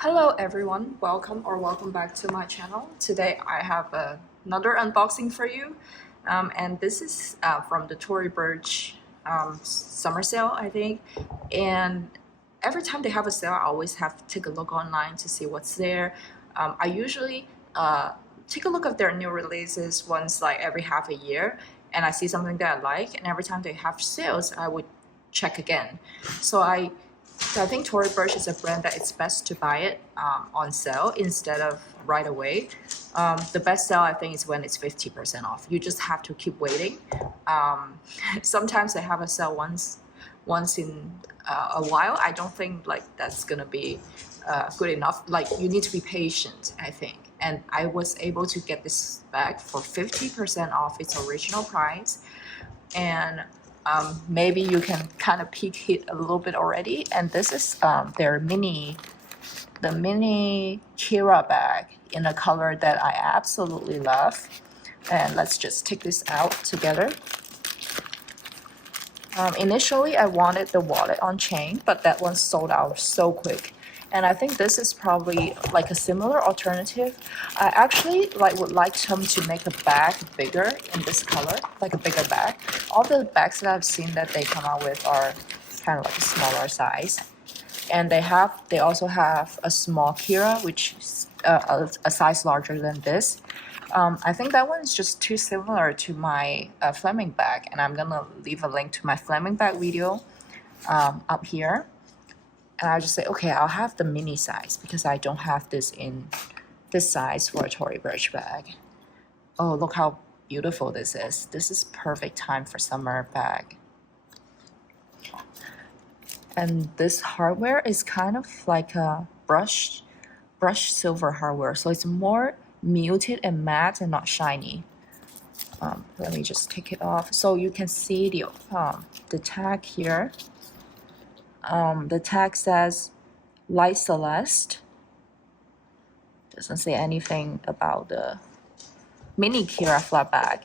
Hello everyone, welcome back to my channel. Today I have another unboxing for you, and this is from the Tory Burch summer sale, I think. And every time they have a sale, I always have to take a look online to see what's there. I usually take a look at their new releases once like every half a year, and I see something that I like, and every time they have sales, I would check again. So I think Tory Burch is a brand that it's best to buy it on sale instead of right away. The best sale I think is when it's 50% off. You just have to keep waiting. Sometimes they have a sale once in a while. I don't think like that's gonna be good enough. Like you need to be patient, I think. And I was able to get this bag for 50% off its original price, and maybe you can kind of peek it a little bit already. And this is the mini Kira bag in a color that I absolutely love. And let's just take this out together. Initially, I wanted the wallet on chain, but that one sold out so quick. And I think this is probably like a similar alternative. I actually would like them to make a bag bigger in this color, like a bigger bag. All the bags that I've seen that they come out with are kind of like a smaller size. And they also have a small Kira, which is a size larger than this. I think that one is just too similar to my Fleming bag, and I'm gonna leave a link to my Fleming bag video up here. And I just say, okay, I'll have the mini size because I don't have this in this size for a Tory Burch bag. Oh, look how beautiful this is. This is perfect time for summer bag. And this hardware is kind of like a brushed silver hardware, so it's more muted and matte and not shiny. Let me just take it off so you can see the tag here. The tag says Light Celeste. Doesn't say anything about the mini Kira flat bag.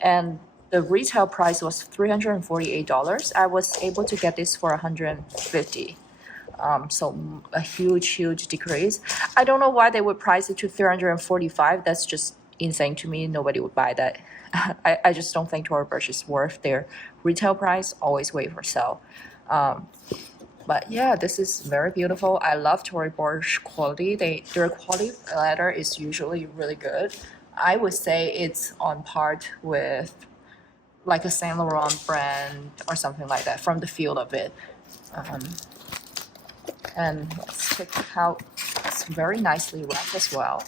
And the retail price was $348. I was able to get this for $150. So a huge decrease. I don't know why they would price it to $345. That's just insane to me. Nobody would buy that. I just don't think Tory Burch is worth their retail price. Always wait for sale. But yeah, this is very beautiful. I love Tory Burch quality. Their quality leather is usually really good. I would say it's on par with like a Saint Laurent brand or something like that from the feel of it. And let's check out. It's very nicely wrapped as well.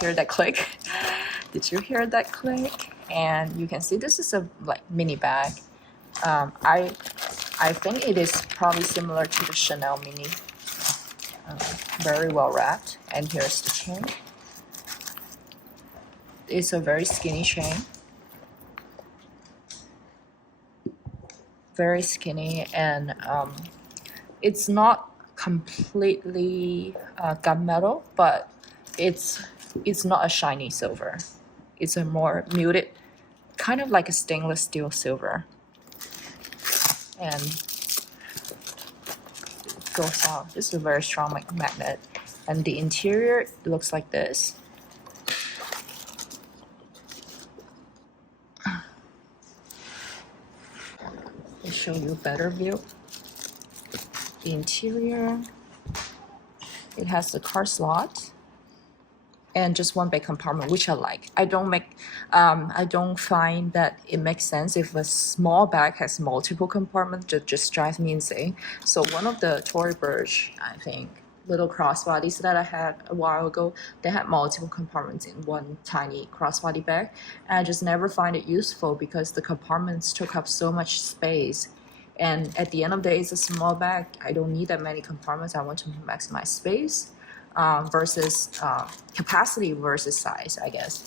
Hear that click? Did you hear that click? And you can see this is a mini bag. I think it is probably similar to the Chanel mini. Very well wrapped. And here's the chain. It's a very skinny chain. Very skinny, and it's not completely gunmetal, but it's not a shiny silver. It's a more muted, kind of like a stainless steel silver. And it goes out. This is a very strong magnet. And the interior looks like this. I'll show you a better view. The interior, it has the card slot and just one big compartment, which I like. I don't find that it makes sense if a small bag has multiple compartments. That just drives me insane. So one of the Tory Burch, I think, little crossbodies that I had a while ago, they had multiple compartments in one tiny crossbody bag, and I just never find it useful because the compartments took up so much space. And at the end of the day, it's a small bag. I don't need that many compartments. I want to maximize space versus capacity versus size, I guess.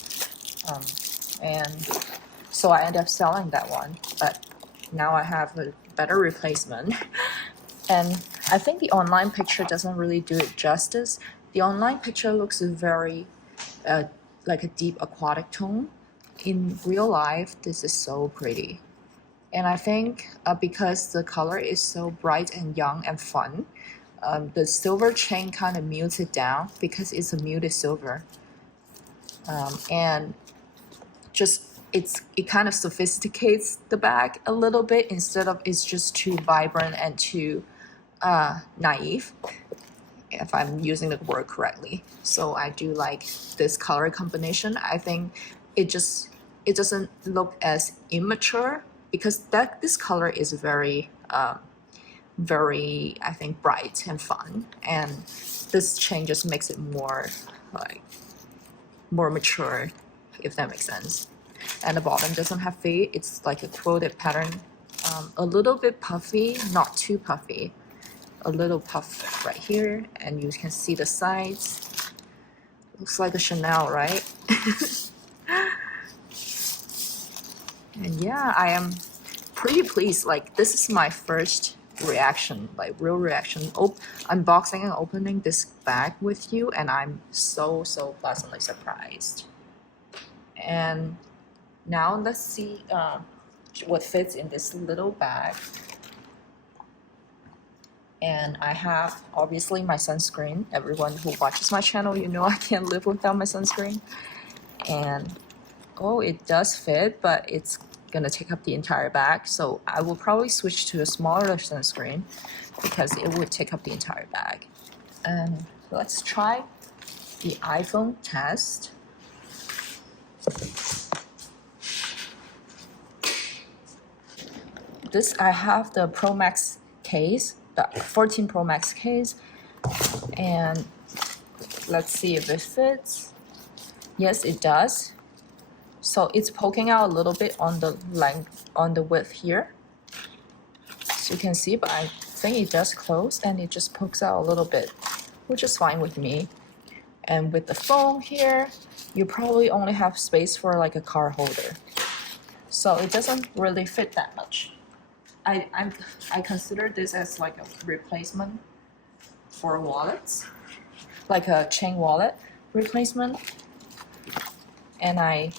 And so I ended up selling that one, but now I have a better replacement. And I think the online picture doesn't really do it justice. The online picture looks very like a deep aquatic tone. In real life, this is so pretty. And I think because the color is so bright and young and fun, The silver chain kind of mutes it down because it's a muted silver, and just it kind of sophisticates the bag a little bit instead of it's just too vibrant and too naive, if I'm using the word correctly. So I do like this color combination. I think it doesn't look as immature because this color is very very, I think, bright and fun, and this chain just makes it more like more mature, if that makes sense. And the bottom doesn't have fade, it's like a quilted pattern, a little bit puffy, not too puffy, a little puff right here, and you can see the sides. Looks like a Chanel, right? And yeah, I am pretty pleased. Like, this is my first reaction, like real reaction, unboxing and opening this bag with you, and I'm so pleasantly surprised. And now let's see what fits in this little bag. And I have obviously my sunscreen. Everyone who watches my channel, you know I can't live without my sunscreen. And oh, it does fit, but it's gonna take up the entire bag, so I will probably switch to a smaller sunscreen because it would take up the entire bag. And let's try the iPhone test. This, I have the Pro Max case, the 14 Pro Max case, and let's see if it fits. Yes, it does. So it's poking out a little bit on the length, on the width here. So you can see, but I think it does close and it just pokes out a little bit, which is fine with me. And with the phone here, you probably only have space for like a card holder. So it doesn't really fit that much. I consider this as like a replacement for wallets, like a chain wallet replacement. And I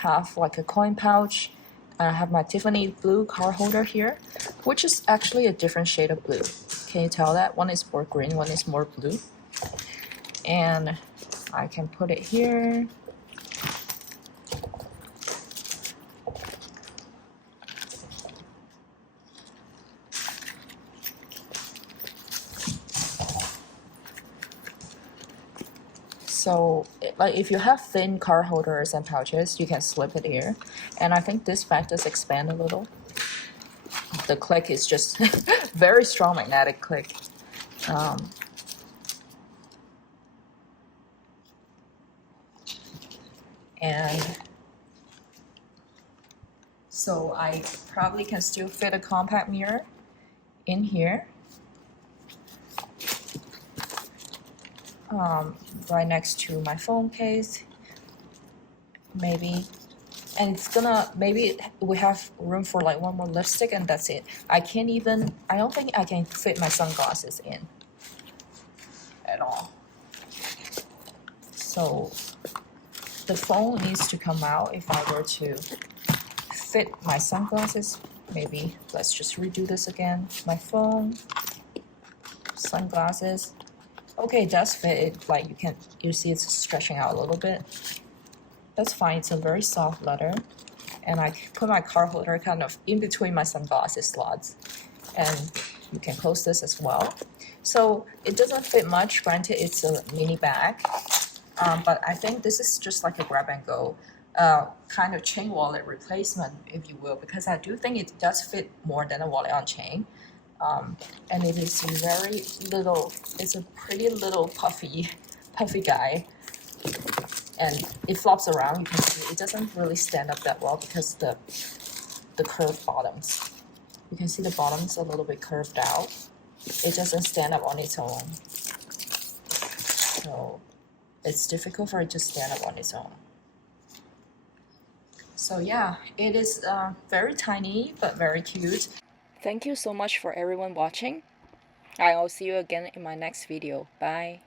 have like a coin pouch. I have my Tiffany blue card holder here, which is actually a different shade of blue. Can you tell that? One is more green, one is more blue. And I can put it here. So, like, if you have thin card holders and pouches, you can slip it here. And I think this bag does expand a little. The click is just very strong magnetic click. And so I probably can still fit a compact mirror in here. Right next to my phone case, maybe. And it's gonna, maybe we have room for like one more lipstick and that's it. I don't think I can fit my sunglasses in at all. So the phone needs to come out if I were to fit my sunglasses. Maybe let's just redo this again. My phone, sunglasses. Okay, it does fit. It, like, you see it's stretching out a little bit. That's fine. It's a very soft leather, and I put my card holder kind of in between my sunglasses slots, and you can close this as well. So it doesn't fit much. Granted, it's a mini bag, but I think this is just like a grab and go kind of chain wallet replacement, if you will, because I do think it does fit more than a wallet on chain. And it is very little, it's a pretty little puffy guy, and it flops around. You can see it doesn't really stand up that well because the curved bottoms. You can see the bottom's a little bit curved out. It doesn't stand up on its own, so it's difficult for it to stand up on its own. So yeah, it is very tiny but very cute. Thank you so much for everyone watching. I will see you again in my next video. Bye.